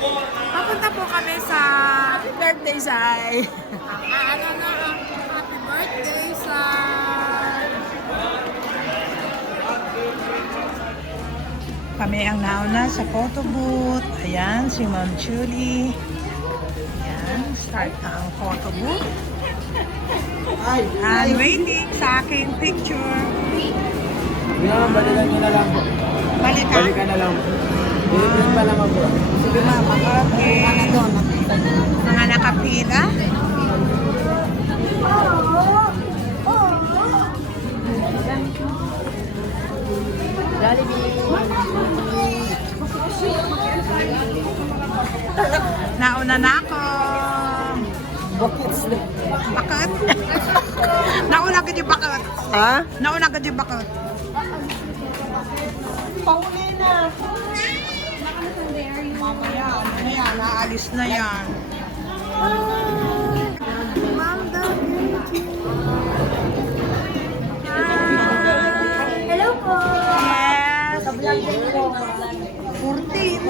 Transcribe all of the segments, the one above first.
Papunta po kami sa Happy birthday, Sai! happy birthday sa Kami ang nauna sa photo booth. Ayan, si Ma'am Julie. Ayan, start na ang photo booth. And waiting sa aking picture. Balikan nyo na lang po. Balikan. Balikan na lang po. Balikan pa naman po. Sige mama, okay. Mga nakapila. Nauna na ako. Bakit? Nauna ka di bakit? Ha? Nauna ka di bakit? Pauli na. Mamaya, ano na yan? Naalis na yan. Hello po. Yes. 14.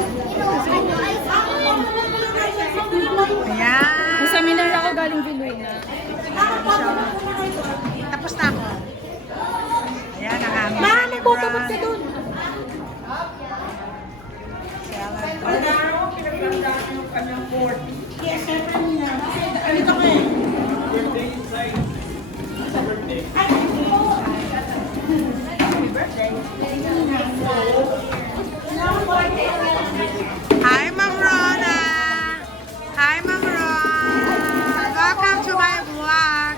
Ayan. May seminar ako galing Viluina. Tapos na ako. Ayan ang aming Ma, magpupabot ka dun. Hi, Ma'am Rona! Hi, Ma'am Ron! Welcome to my vlog!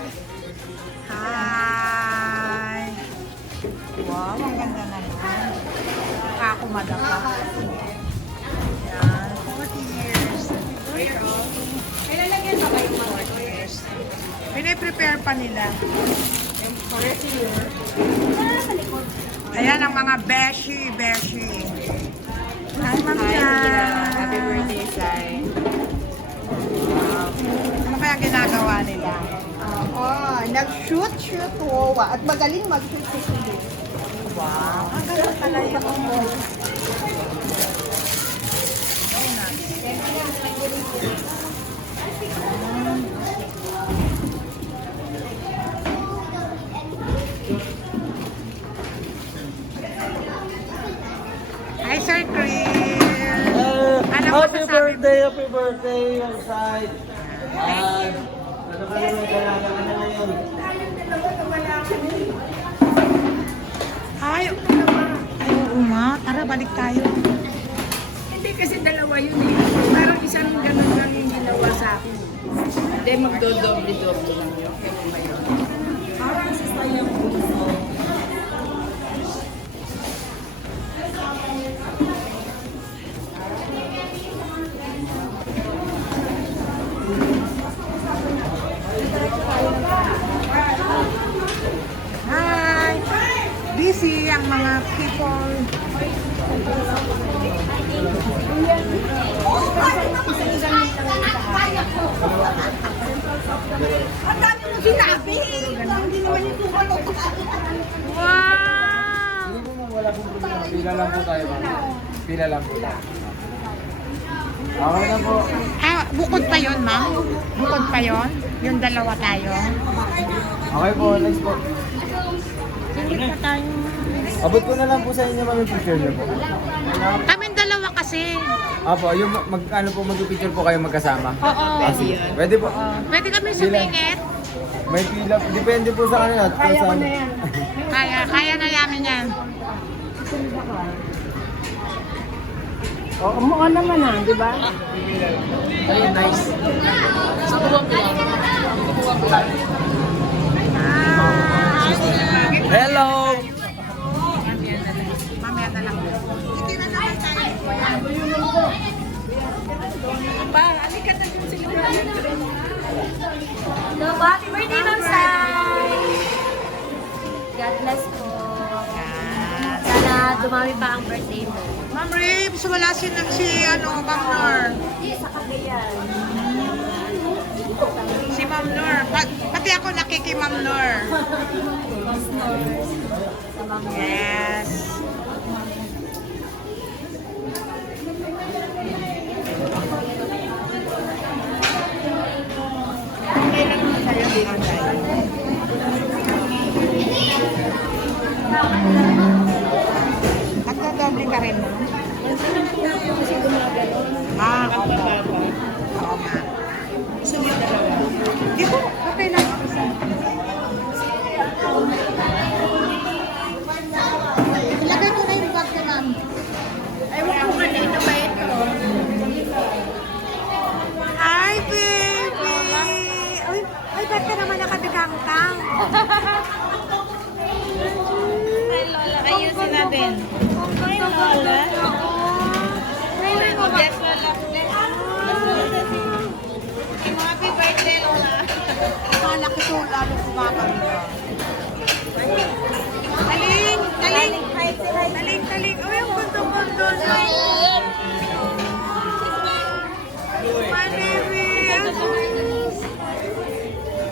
Hi! Wow, ang ganda naman. Ako madapa. Yan, 40 years. Kailalagyan pa kayo mga 40 years. Piniprepare pa nila. Ayan ang mga beshi. Hi, Ma'am Jan. Happy birthday, Sai. Ano kaya ginagawa nila? Nag-shoot at magaling mag-shoot. Wow, ang ganda pala yung Hi, Sir Chris! Ano masasabi mo? Happy birthday, your side. Ano ka naman dalaga ka na ngayon? Ay, oo nga. Tara, balik tayo. Hindi kasi dalawa yun eh. Parang isang ganun lang yung ginawa sa akin. Hindi, magdodoble-doble lang yun. Parang sa sayang puso. Hi! Busy ang mga people. Ang dami mo sinabi! Hindi naman yung tumalog. Wow! Hindi mo wala pong problema. Pila lang po tayo, ma'am. Pila lang po tayo. Okay na po. Ah, bukod pa yon, ma'am? Bukod pa yon? Yung dalawa tayo? Okay po, next po. Hindi pa tayo. Abot ko na lang po sa inyo, ma'am, yung picture niyo po. Kaming dalawa kasi. Apo, yung ano po, mag-picture po kayo magkasama. Oo. Pwede po. Pwede kami sumingit? May pila, depende po sa kanila. Kaya ko na yan. Kaya na namin yan. Oo, mukha naman ah, di ba? Ayun, nice. Hello! Mamaya na lang. Hindi na naman tayo. Ba, halika na dun sila. Hello, happy birthday, Ma'am Sai! God bless po. Sana dumami pa ang birthday mo. Ma'am Ribs, wala si Ma'am Nor. Sa kape yan. Si Ma'am Nor. Pati ako nakiki Ma'am Nor. Yes. Nagdodoble ka rin mo? Kasi gumagano. Ah, Ang oo. bababa. Oo nga. Gusto mo dalawa? Di ko, okay lang. Ilagay ko na yung bag ni ma'am. Ewan ko kanino ba ito? Hi, baby! Ay, ba't ka naman nakabigangkang? Hi, Lola. Ayusin natin. Hi, Lola. Yes, Lola. Happy birthday, Lola. Akala ko ito lalo kumakabiga. Taling! Taling! Taling! Taling! Uy, ang gundo-gundo na! My baby!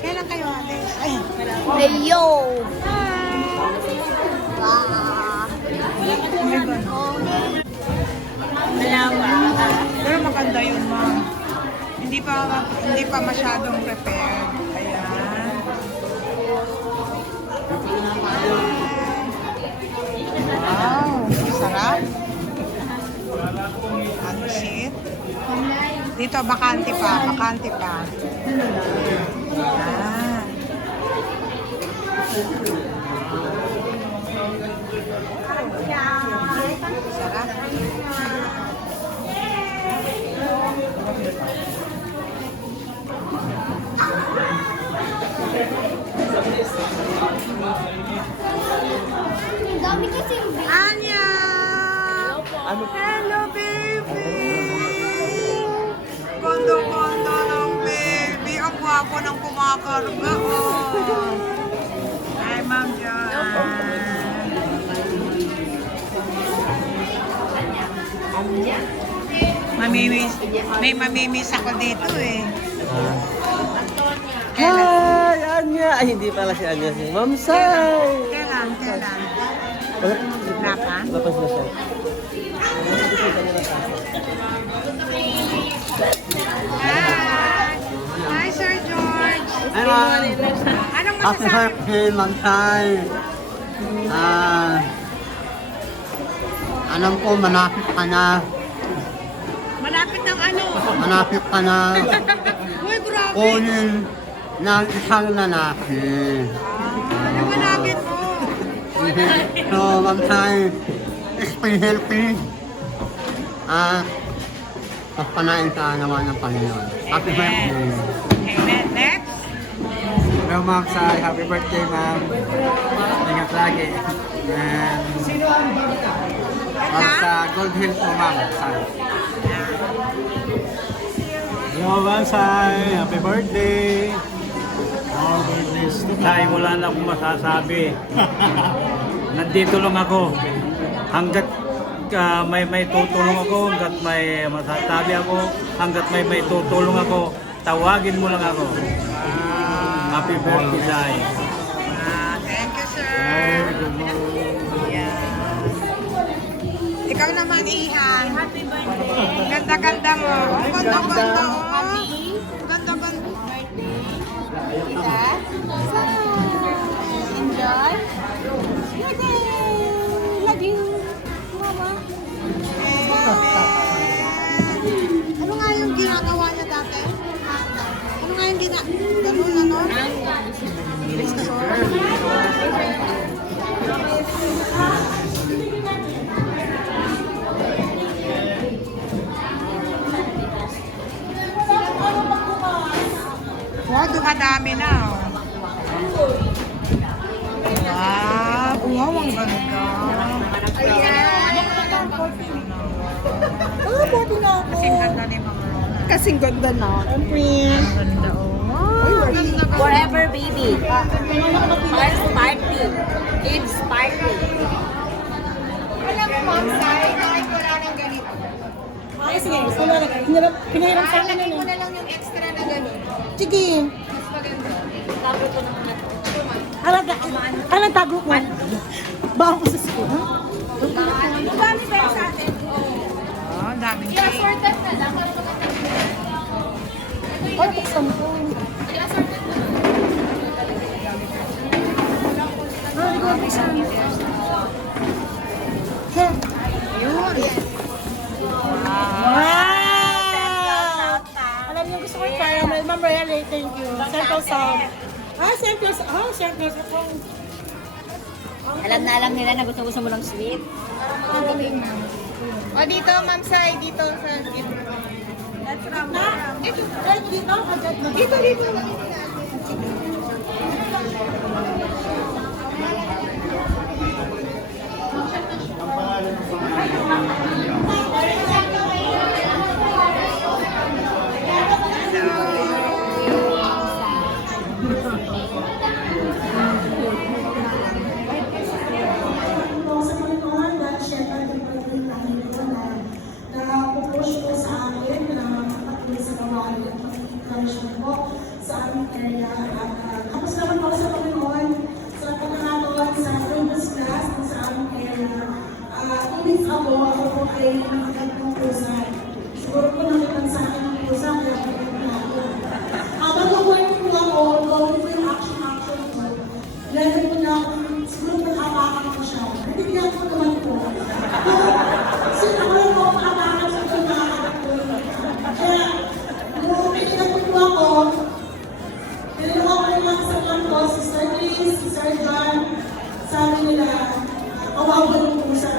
Kailan kayo alis? Ay! Ayo! Pero maganda yun, ma'am. Hindi pa masyadong prepared. Ayan. Wow, sarap. Pansit. Dito, bakante pa. Bakante pa. Ayan. Sarap. Ang dami kasi yung Anya! Hello, baby! Kondo-kondo ng baby. Ang gwapo ng kumakarga. Oh. Hi, Ma'am Joanne. Mamimiss. May mamimiss ako dito eh. Hi, Anya! Ay, hindi pala si Anya, si Ma'am Sai! Kailan? Wala pa? Lapas na siya. Hi! Hi, Sir George! Hi, Ma'am! Anong Happy masasabi? birthday, Ma'am Sai! Alam ko, manapit ka na. Malapit ng ano? Manapit ka na. Uy, grabe! Kunin ng isang lalaki. Ano malapit mo? So, Ma'am Sai, stay healthy. Pagpanain ka naman ng Panginoon. Happy birthday. Amen. Next. Hello, Ma'am Sai. Happy birthday, ma'am. Ingat lagi. And sa Gold Hills mo, Ma'am Sai. Hello, Bansay! Happy birthday! Oh, goodness. Tay, wala na akong masasabi. Nandito lang ako. Hanggat may tutulong ako, hanggat may masasabi ako, hanggat may tutulong ako, tawagin mo lang ako. Happy birthday, Tay. Thank you, sir. Yan. Ikaw naman, Ihan. Happy birthday. Ganda-ganda mo. Ang ganda-ganda. Happy. Ganda-ganda. Yeah. Enjoy. Love you. Mama. Ano nga yung ginagawa niya dati? Ano nga yung ganun ano? Wow, dumadami na. Oh. Wow. Wow, ang ganda. Oh, boto na ako. Kasing ganda ni Mama Rona. Kasing ganda na. Ang prince. Ang ganda, oh. Wow, ganda. Forever baby. Heart sparkling. Lips sparkling. Alam mo, Ma'am Sai, kahit wala nang ganito. Ay, sige. Pinahiram sa akin mo na lang yung extra na gano'n. Sige. Mas maganda. Sabi ko naman na. Anong tago ko? Baka ko sa school. Ano ba ang pera sa atin? Oh, ang daming cake. I-assorted na lang. Para maganda. Ay, buksan ko. I-assorted na lang. Wow! Alam niyo, gusto ko yung para memorable. Thank you. Central Sound. Central Sound. Central Sound. Alam na alam nila na gusto mo ng sweet. O, dito, Ma'am Sai. Dito, sa dito. That's Ram. Dito, dito. Dito, dito. Sa Panginoon, dahil syempre ang pagpapalagay namin ito na pupush po sa akin na patuloy sa gawain at pag-encourage po sa aming area. At tapos naman po sa Panginoon sa pagkakataon sa Campus Class sa aming area. 2 weeks ako po ay nakagad ng pusa. Siguro po nakitan sa akin ng pusa, kaya pagkakataon na ako. Habang po ako, gawin po yung action ko. Lalo po na ako, siguro nakapakan ko siya. Nabigyan ko naman po. Siguro po makapakan sa ito nakakagat ko. Kaya, nung pinagpag po ako, tinanong ko yung mga kasama ko, si Sir Chris, si Sir John, sabi nila, kawawa yung pusa.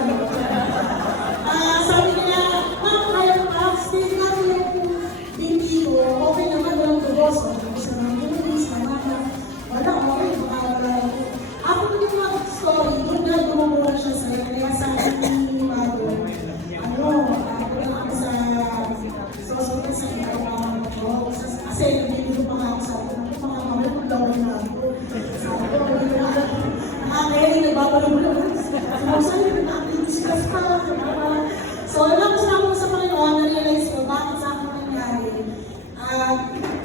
Sabi nila, ma'am, kaya pa, still nga po yung binti ko, okay naman walang dugo. So, sa mga ginulis na mama, wala, okay, wala. Ako po yung mga story, doon na dumumura siya sa'yo, kaya sa akin yung bago. Ako lang ako sa hospital sa ilang ko, kasi nabibigyan pa ako sa akin, ako mga mama, magdawin na ako. Sabi ko, nakakayanin, nagbabalik mo naman. Sa'yo, nag-discuss pa. So, alam ko sa ako sa Panginoon, na-realize ko, bakit sa akin nangyari.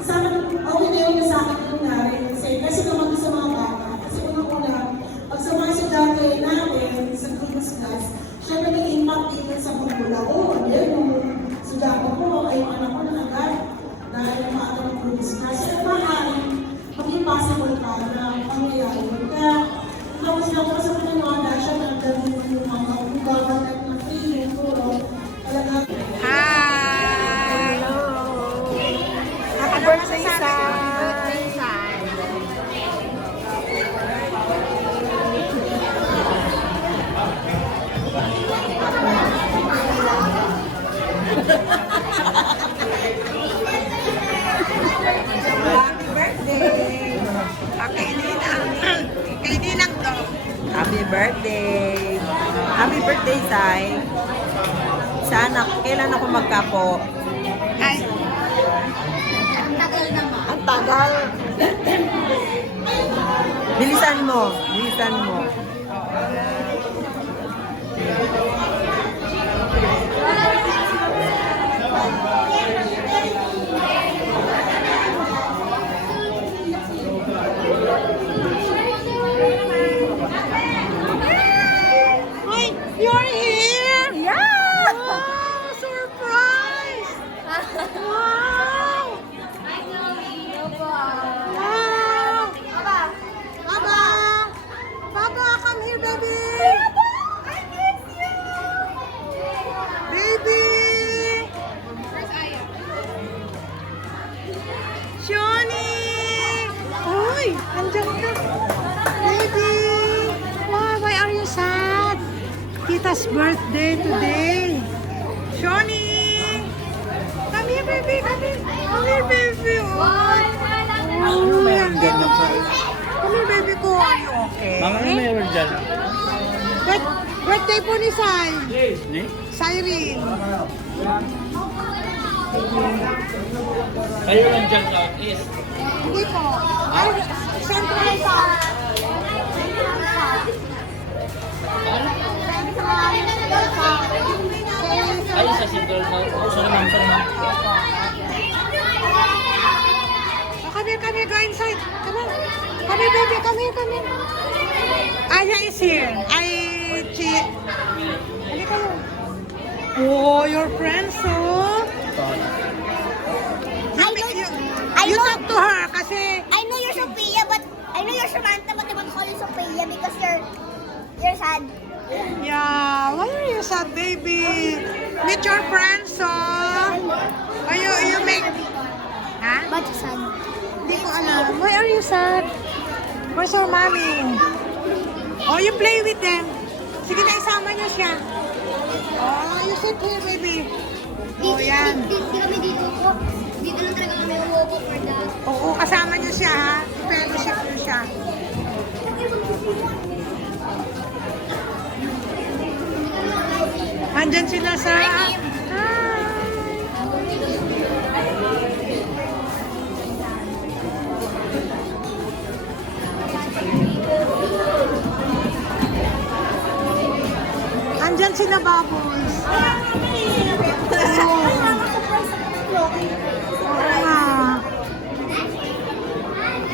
Sa akin, okay na yun na sa akin nangyari. Kasi naman sa mga bata. Kasi unang-una, pag sa mga estudyante natin sa Christmas class, syempre may impact din sa pagmula. Yan yung estudyante ko, ay anak ko na agad. Dahil yung mga ng Christmas class. So, maaaring maging possible pa na pangyayari. Kaya, tapos na ako sa Panginoon, dahil siya nagdagin yung mga government na free, yung turo. Talaga, Hi! Happy birthday, Sai! Kay Ninang to. Happy birthday! Happy birthday, Sai! Sana, kailan ako magkapo? Ay, Ang tagal! Bilisan mo! Bilisan mo! Hi, you're here! Yeah! Wow, surprise! Wow! Wow! Baba! Baba, come here, baby! Baby! Shoni! Uy, andyan ka. Baby! Why are you sad? Tita's birthday today. Shoni! Come here, baby. Come here. Come here, baby. Oh, Meron dyan ng come here, baby ko. Are you okay? Mga meron dyan. Birthday po ni Sai. Ni? Cyrene. Kayo lang dyan sa East. Hindi po. Ay, Central Park. Ay, sa Central Park. Sa naman, sa naman. Oh, come here, go inside. Come on. Come here, baby, come here. Aya is here. Hindi kayo. Oh, your friends, oh. You talk to her kasi I know you're Sophia, but I know you're Samantha, but they would call you Sophia because You're sad. Yeah, why are you sad, baby? Meet your friends, so... Are you make... Ha? Ba't you sad? Hindi ko alam. Why are you sad? Where's your mommy? Oh, you play with them. Sige na, isama niyo siya. Oh, you sit here, baby. Oh, yan. Di kami dito po. Dito lang talaga kami umuupo for that. Oo, kasama niyo siya, ha? Fellowship niyo siya. Andyan sila sa... Hi! Andyan sila, Bubbles.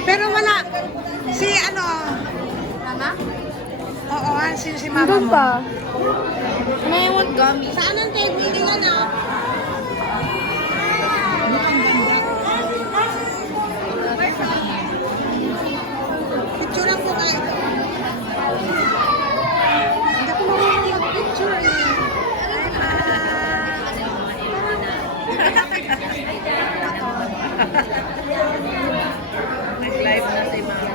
Pero wala. Si ano? Mama? Oo, si mama mo. Ano yung want gummy? Saan ang table nila na? Ang ganda. Picture lang po kayo. Hindi ko marunong mag-picture eh. Nag-live na si Mama.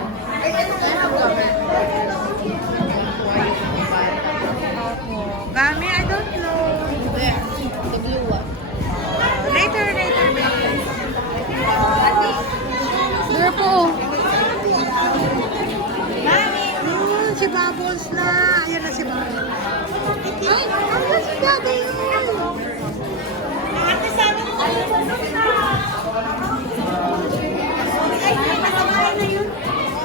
Gami, I don't know. The blue one. Later, baby. There po. Si Bubbles na. Ayan na si Bubbles. Ay, ayan si Daddy.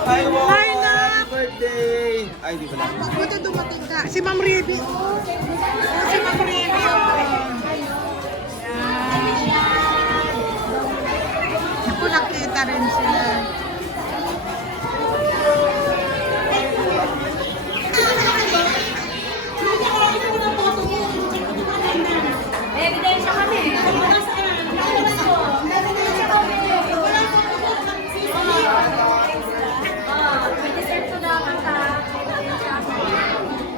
Hi, Wow! Hi, Nak! Happy birthday! Ay, di pala. Buta dumating ka. Si Ma'am Rebe. Oh, si Ma'am Rebe. Ako nakita rin sila.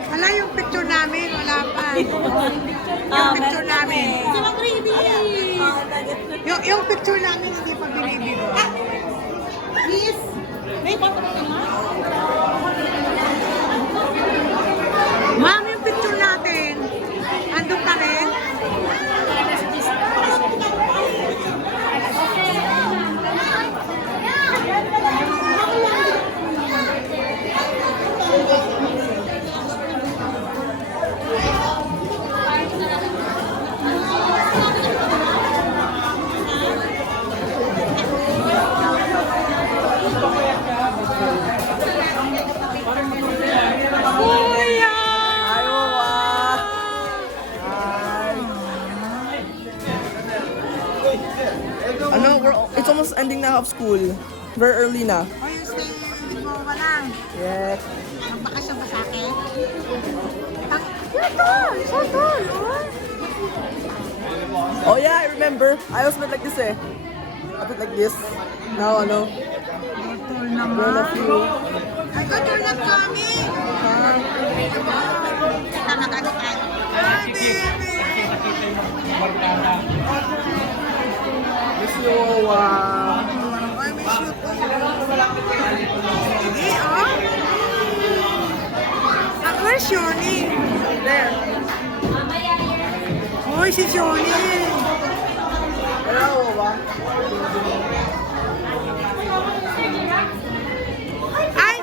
Wala yung picture namin. Wala pa. Yung picture namin. Si Ma'am Rebe. Yung picture namin hindi pa binibiro. Please. May photo ka na? Ma'am, yung picture natin, andun pa rin? Kuya! Hi, Wow! Ano, it's almost ending na of school. Very early na. O yung stay with mo ka lang. Yes. Magbakasyon ba sa akin? You're tall! So tall! Oh. Oh yeah, I remember. I was bit like this eh. A bit like this. Now, ano, Tall grown naman. up you. I got you're not coming! Nakakano tayo. Ah, baby! Miss you, Wow. I miss you too. Sige, oh. Where's Shoni? There. Hoy, si Shoni. Hello, Wow. Ay!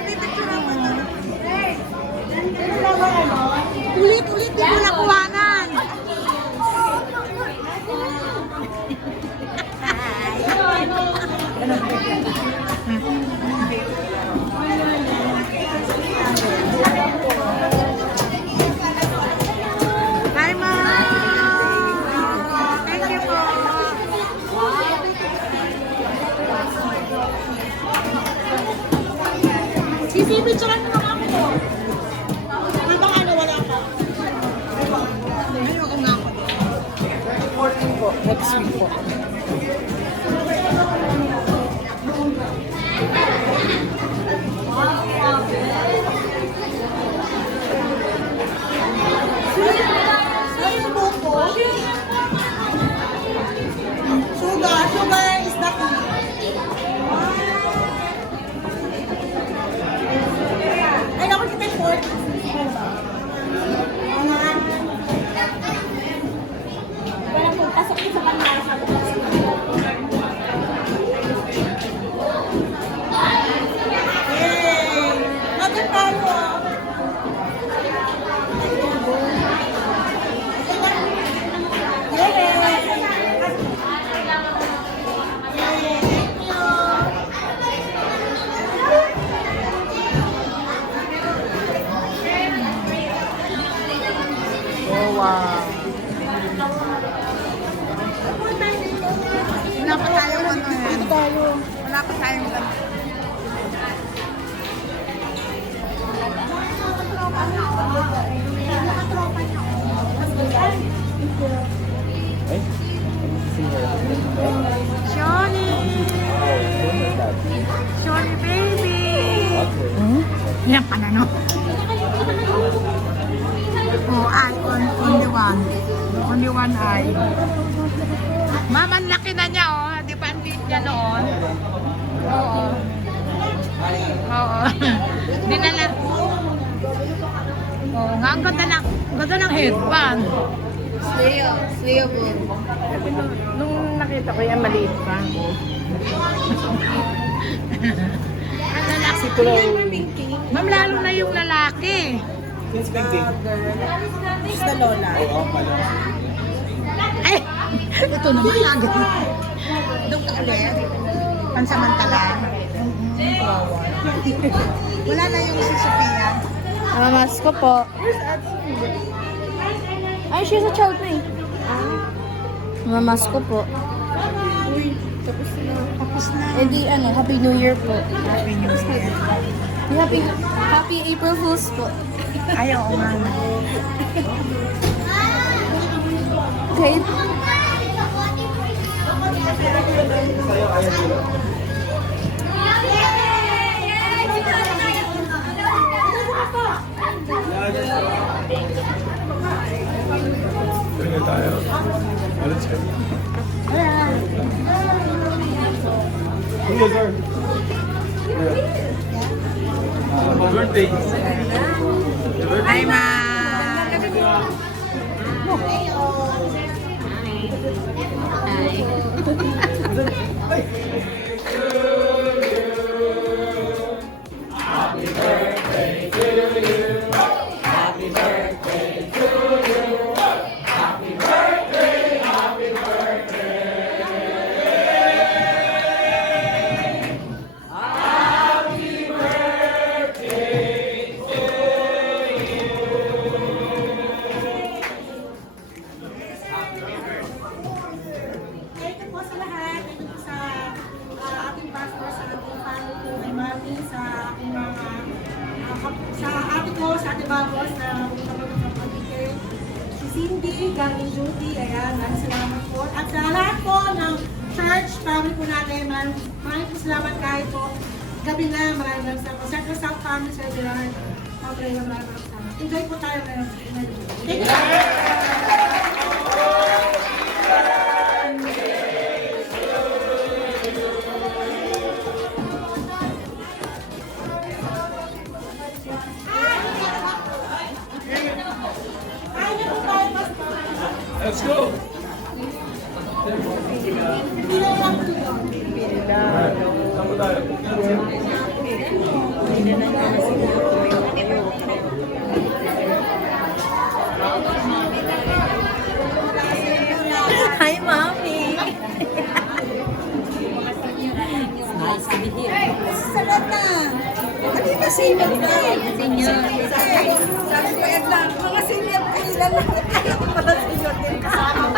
Hindi picture ako ito. Ulit-ulit, hindi ko nakuhanan. Hi, Mom! Thank you po. Sisipicturean mo naman ako. Di ba ano, wala ka? Ayoko nga ako. 14 po. Next week po. Pasok ko sa kanila. Yay! Bakit tayo? Oh, wow. Wala pa tayong ano yan. Wala pa tayong ano. Shoni! Shoni baby! Yan pala no? Oh, eye only one. Only one eye. Mama, ang laki na niya oh. Di ba ang liit niya noon? Oo. Oo. Di na lang. Oo, nga ang ganda ng headband. Sleo po. Nung nakita ko yan, maliit pa. Ang lalaki. Ma'am, lalo na yung lalaki. Sa Lola. Ay! Ito naman agad. Doon ka ulit. Pansamantala. Wala na yung si Sophia. Mamas ko po. Ay, she's a child na eh. Mamas ko po. Tapos na. Eh di ano, Happy New Year po. Happy New Year. Happy April Fools po. Ay, oo nga. Okay. Birthday. Hi, ma. Thank you po sa lahat. Thank you po sa ating pastor, sa ating family po, kay Mami, sa aking mga sa ate ko, sa ate Babos na kapag-kapag-kapag si Cindy, Galing Judy, ayan, maraming salamat po. At sa lahat po ng church family po natin, maraming po salamat kahit po gabi na, maraming salamat po. Central South Family, Sir Gerard, maraming salamat. Enjoy po tayo ngayon. Thank you. Let's go! Saan tayo? Hi, Mommy. It's nice to be here. Sarap na. Ano na senior na? Senior. Sabi ko yan lang. Mga senior po ilan lang. Kaya ko pala senior din kasama.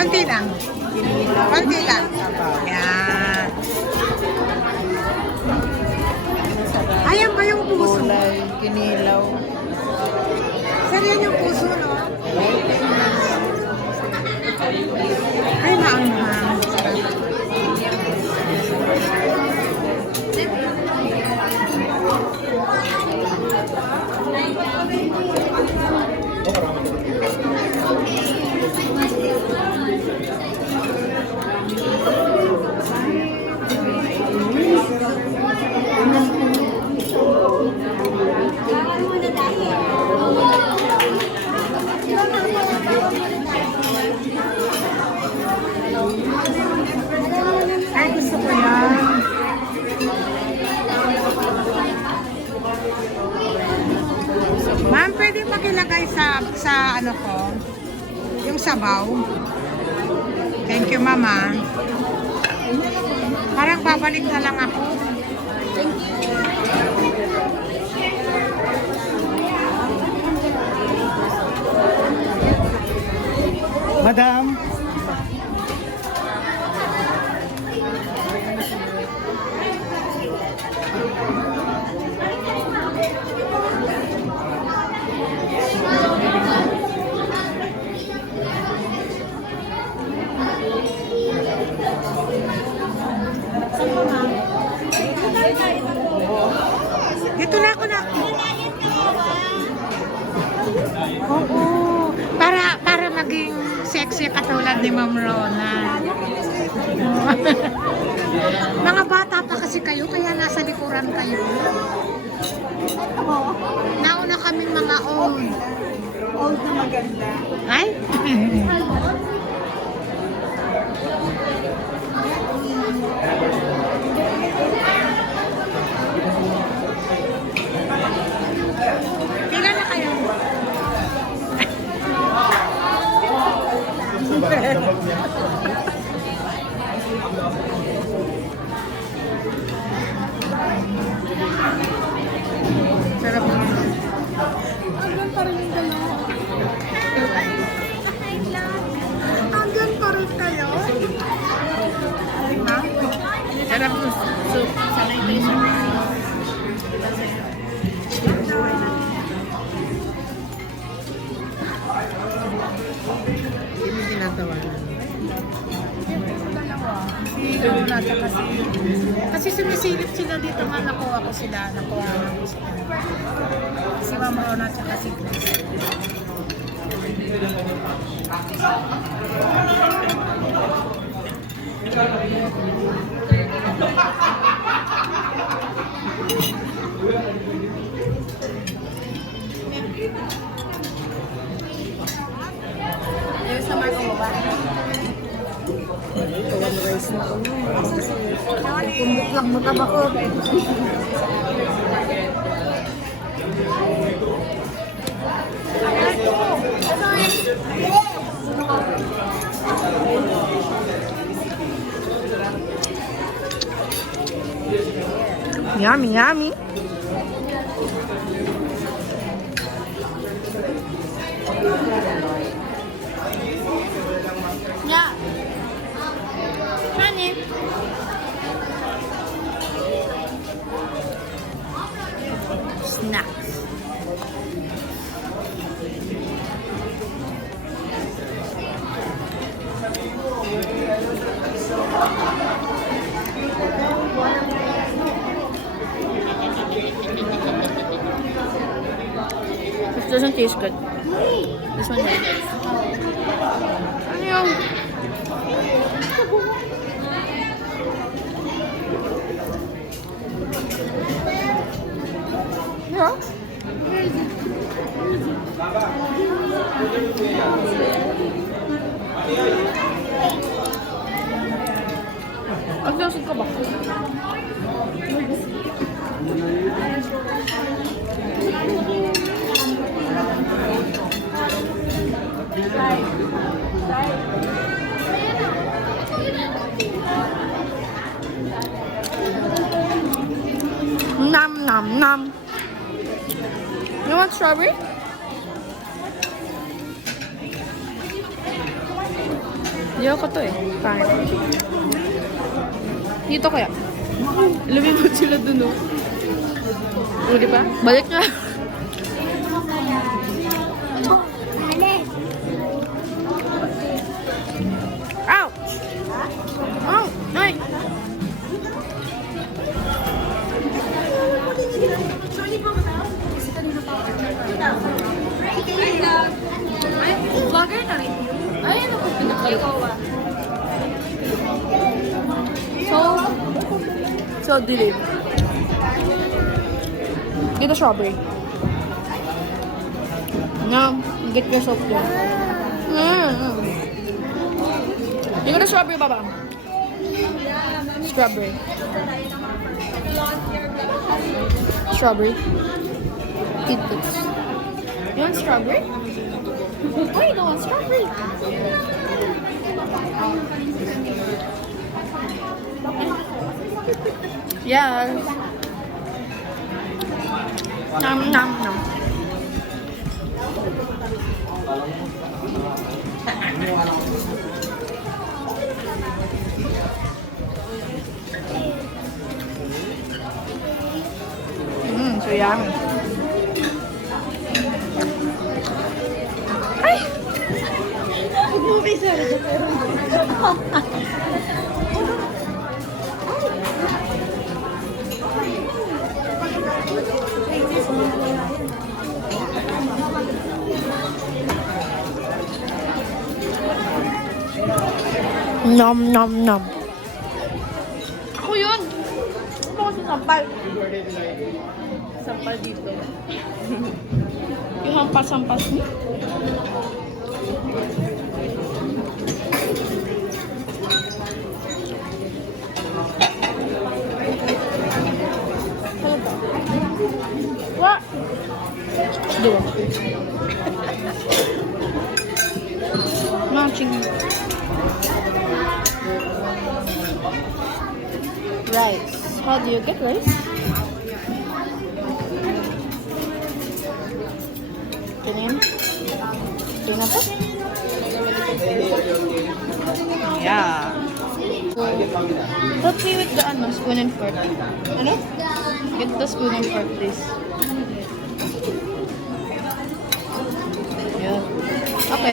Konti lang. Konti lang. Yan. Ayan ba yung puso? kinilaw. Sir, yan yung puso, no? Ay, maanghang. Ay, gusto ko yan. Ma'am, pwede makilagay sa ano ko? Yung sabaw. Thank you, mama. Parang babalik na lang ako. Madam, Dito na ako na. Oo. Para maging sexy katulad ni Ma'am Rona. Mga bata pa kasi kayo, kaya nasa likuran kayo. Nauna kaming mga old. Old na maganda. Ay? Pila na kayo? Sarap na. Hanggang pa rin yung dalawa. Hanggang pa rin kayo? Ha? Sarap na. Sanay tayo sa hindi mo tinatawanan. Si Luna kasi sumisilip sila dito nga nakuha ko sila. Si Ma'am Rona at si Chris. Kumbuk lang mataba ko. Yummy, yummy. Yeah. Honey. Snacks. This doesn't taste good. This one does. Ano yung... Yeah? Aglasin ka ba? Nom nom nom. You want strawberry? Ayoko to eh. Pangit. Dito kaya? Lumipad sila dun oh. O, di ba? Balik na. Ouch! Oh, ay! Vlogger na rin. Ay, ano ko pinakawa? So dilim. Dito strawberry. No, get yourself there. You got a strawberry, Baba? Strawberry. Strawberry. Eat this. You want strawberry? Why you don't want strawberry? Yeah. Nom nom nom. So yummy. Ay! Nom nom nom. Ako yun. Ako kasi sampal. Sampal dito. Yung hampas-hampas niya. What? Dua. Matching. Rice. How do you get rice? Ganyan. Okay na po? Yeah. Help me with the spoon and fork. Ano? Get the spoon and fork, please. Yeah. Okay.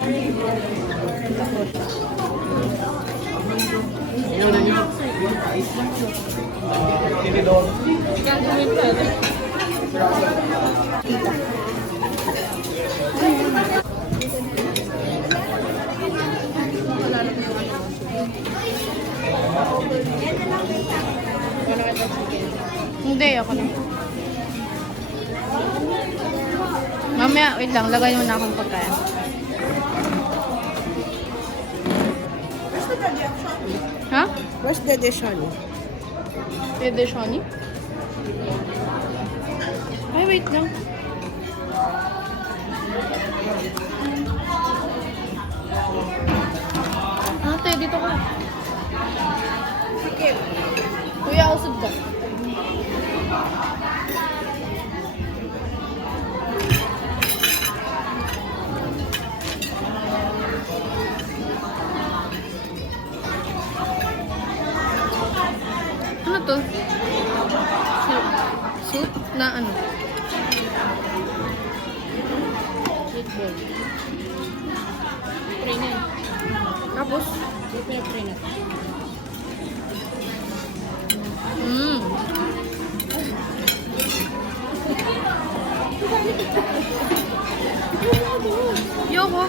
Hindi, ako na. Mamaya, wait lang. Lagay mo na akong pagkain. Ha? Where's the Deshani? Pwede siya ni? Ay, wait lang. Ate, dito ka. Sige. Kuya, usod ka. Ano to? Soup. Soup na ano? Sweet bread. Trainer. Tapos? Trainer. Yoko.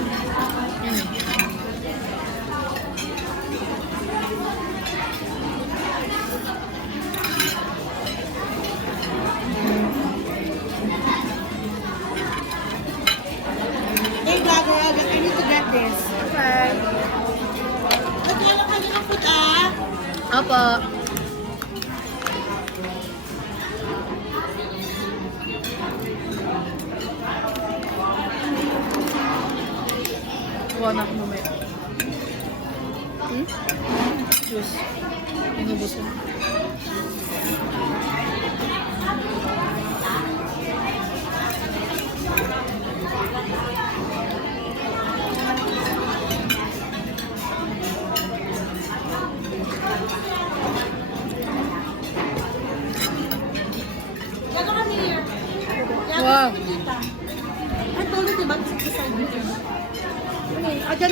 Hey, vlogger, I need to get this. Okay. Nagkala ka ng food, ah. Apa. Kuha na ako mamaya. Juice. Inubos ko.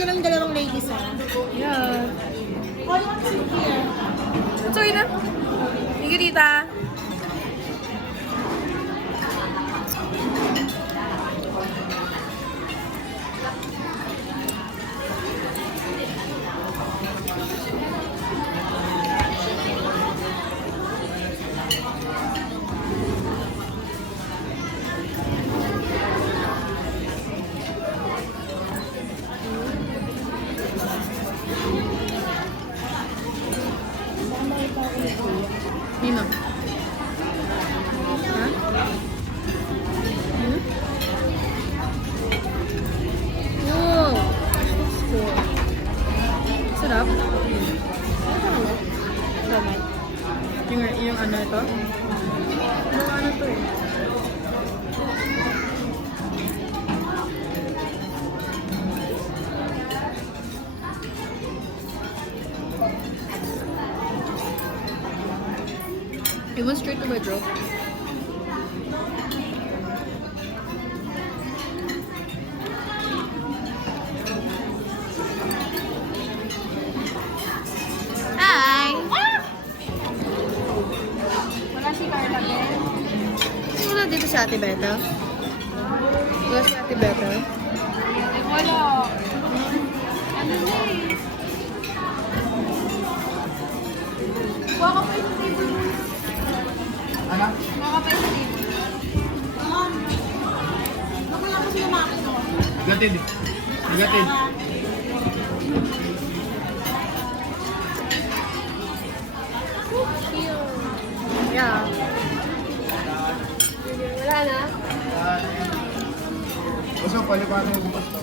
lang yung dalawang ladies ha. Yeah. All you want to sit here. It's okay na. Thank you, tita. Mima. Ha? Wow! Sarap. Sarap. Yung ano ito? Yung ano to eh? It went straight to my throat. Hi! Wala si Carla din. Wala dito sa Ate Beta? Wala si Ate Beta? Wala. Ano na eh. Baka pa yung table mo. Ano? Baka pa yung table. Baka lang ko sila makino. Gatid. Gatid. Yeah. Basta palipanin mo basta.